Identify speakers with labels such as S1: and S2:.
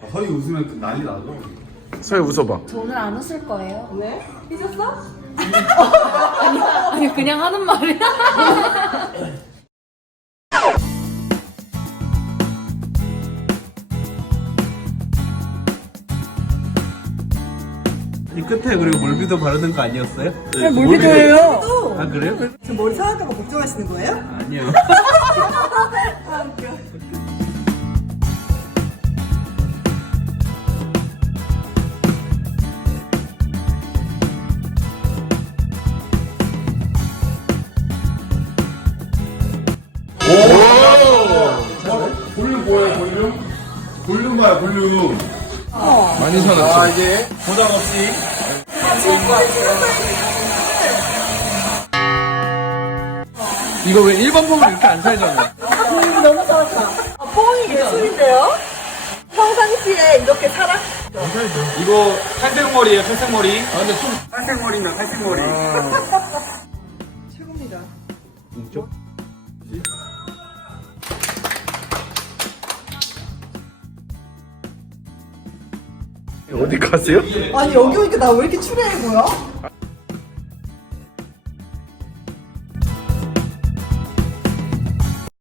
S1: 거의 웃으면 난리 나죠.
S2: 서희 웃어봐.
S3: 저 오늘 안 웃을 거예요.
S4: 네? 삐졌어?
S3: 아니 그냥 하는 말이야.
S2: 이 끝에 그리고 몰비도 바르는 거 아니었어요?
S4: 그냥 몰비도예요.
S2: 아 그래요?
S4: 저 머리 상할까봐 걱정하시는 거예요?
S2: 아니요.
S4: 아 웃겨.
S1: 볼륨 뭐예요, 볼륨? 볼륨 봐요, 볼륨.
S2: 많이 사놨죠.
S1: 이제 보장 없이.
S2: 이거 왜 일반 폼은 이렇게 안 살잖아.
S4: 이거 너무 좋았다. 뽕이 예술인데요? 평상시에 이렇게 살아?
S1: 이거 탈색머리예요, 탈색머리. 아, 근데 좀 탈색머리면 탈색머리.
S4: 최고입니다.
S2: 이쪽? 어디 가세요?
S4: 아니 여기 오니까 나 왜 이렇게 추리해 보여?